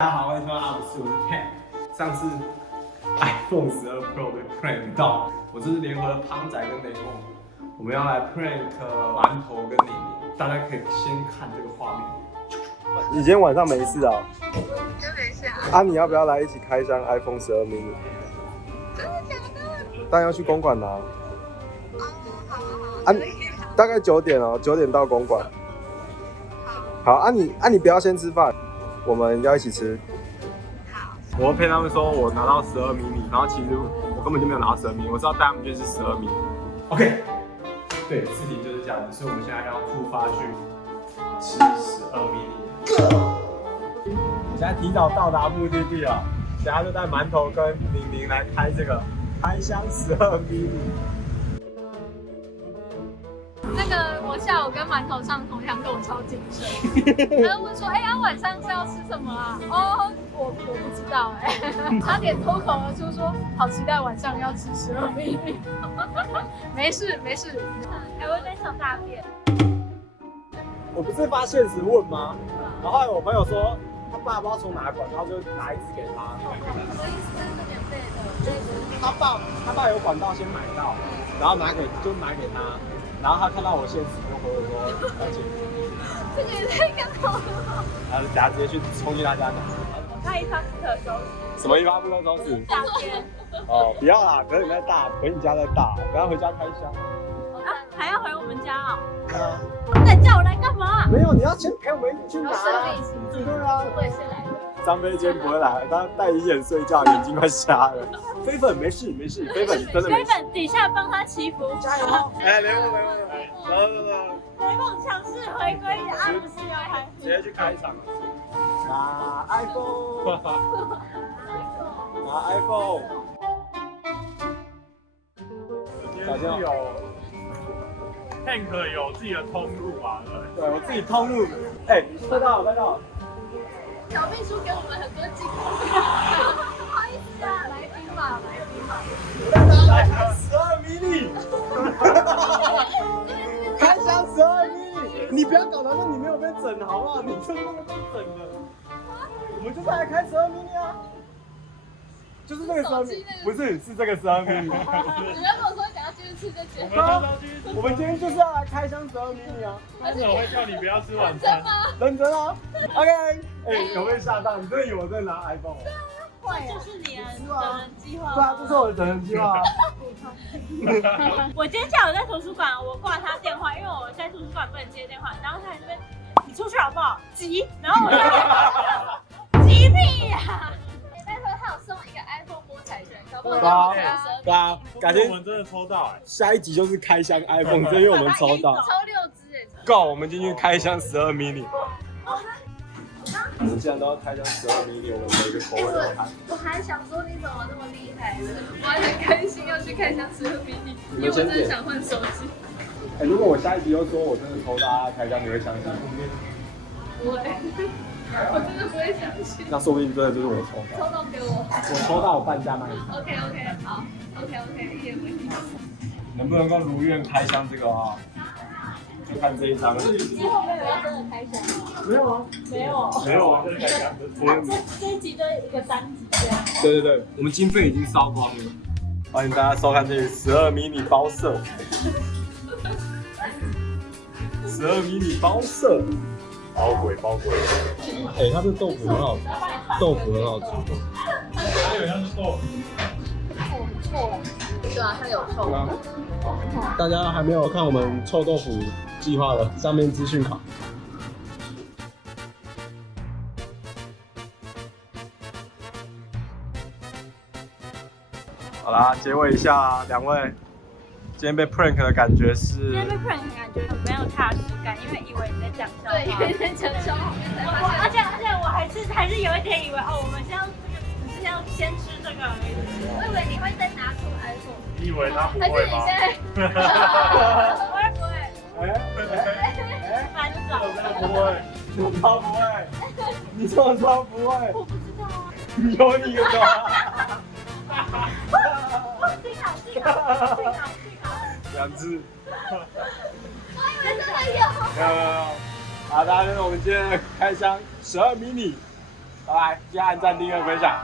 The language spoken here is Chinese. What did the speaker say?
大家好，欢迎收看阿布斯，我是 Ken。上次 iPhone 12 Pro 被 prank 到，我这是联合了胖仔跟雷梦，我们要来 prank 馒头跟妮妮，大家可以先看这个画面。你今天晚上没事啊？真没事啊？啊，你要不要来一起开箱 iPhone 12 mini？ 真的假的？当然要去公馆拿。哦，好啊，啊，大概9点哦，9点到公馆。好啊你不要先吃饭，我们要一起吃。我骗他们说我拿到12 mini，然后其实我根本就没有拿到12 mini，我知道带他们去是12 mini。OK， 对，事情就是这样子，所以我们现在要出发去吃12 mini。我现在提早到达目的地了，等下就带馒头跟玲玲来开这个开箱12 mini。那个我下午跟馒头上同样课，我超谨慎。然后问说，晚上是要吃什么啊？哦，我不知道差点脱口而出说，好期待晚上要吃12 mini。没事，我在想大便。我不是发现实问吗？然后后来我朋友说他爸不知道从哪管，然后就拿一支给他。所以是免费的。他爸有管道先买到，然后拿给他。然后他看到我现实，就回我说要钱，这个也太刚好了。然后就等下直接冲去他家拿。我看一发不可收拾。什么一发不可收拾？大便。哦，不要啦，可是你在大，回你家再大，等下回家开箱。啊，还要回我们家哦？啊，那你叫我来干嘛？没有，你要先陪我们去拿。生理行动。对啊，我也是来的。张飞今天不会来，他戴眼睡觉，眼睛快瞎了。飞粉没事，飞粉真的没事。飞粉底下帮他祈福，加油！哎，雷梦，雷梦强势回归阿布斯要开，直接去开场了。拿 iPhone， 拿 iPhone。今天有 Tank 有自己的通路啊，对我自己通路。哎，快到了。小秘书给我们很多惊喜，不好意思啊，来宾嘛。来12 mini， 开箱12 mini， 你不要搞得像你没有被整好不好？你真的被整了。我们就是来开12 mini 啊，就是这个12 mini， 不是这个12 mini。你要跟我说想要继续吃这些，我们今天就是要来开箱12 mini 啊。但是我会叫你不要吃晚餐。认真啊 ，OK， 有被吓到？你真的以为我在拿 iPhone 哦？这就是你的整人计划。对啊，这是我的整人计划。我今天下午在图书馆，我挂他电话，因为我在图书馆不能接电话，然后他在那边，你出去好不好？急，然后我就急屁呀！但是他有送一个 iPhone 摸彩券，搞不好对啊，改天我们真的抽到下一集就是开箱 iPhone，这因为我们抽到。抽6支够，我们进去开箱12 mini。我们既然都要开箱12 mini， 我们每个口味都看。我还想说你怎么那么厉害，我还很开心要去开箱12 mini，因为我真的想换手机。如果我下一集又说我真的抽到开箱，你会相信？不会，我真的不会相信。那说不定真的就是我抽到。抽到给我。我抽到我半价卖你。OK， 好 ，OK， 一点问题。能不能够如愿开箱这个啊？就看这一张。之后没有要真的开箱吗？没有啊，没有啊，就是开箱。这一集就是一个单集这样。对，我们经费已经烧光了。欢迎大家收看这里12 mini 包色。12 mini 包色。包鬼。它这豆腐很好吃，豆腐很好吃。它有像是豆腐。对啊，它有臭。大家还没有看我们臭豆腐计划的上面资讯卡。好啦，结尾一下，两位，今天被 prank 的感觉是？今天被 prank 感觉很没有踏实感，因为以为你在讲笑话。对，以为在讲笑话，而且我还是有一点以为我们只是要先吃这个而已。我以为你会再拿出 iPhone。你以为他不会吗？我也不会。反手。不会。我超不会，你怎么超不会？我不知道啊。有你个头！幸好。2只。我以为真的有。没有。好，大家，我们今天的开箱12 mini，拜拜，记得按赞、订阅、分享。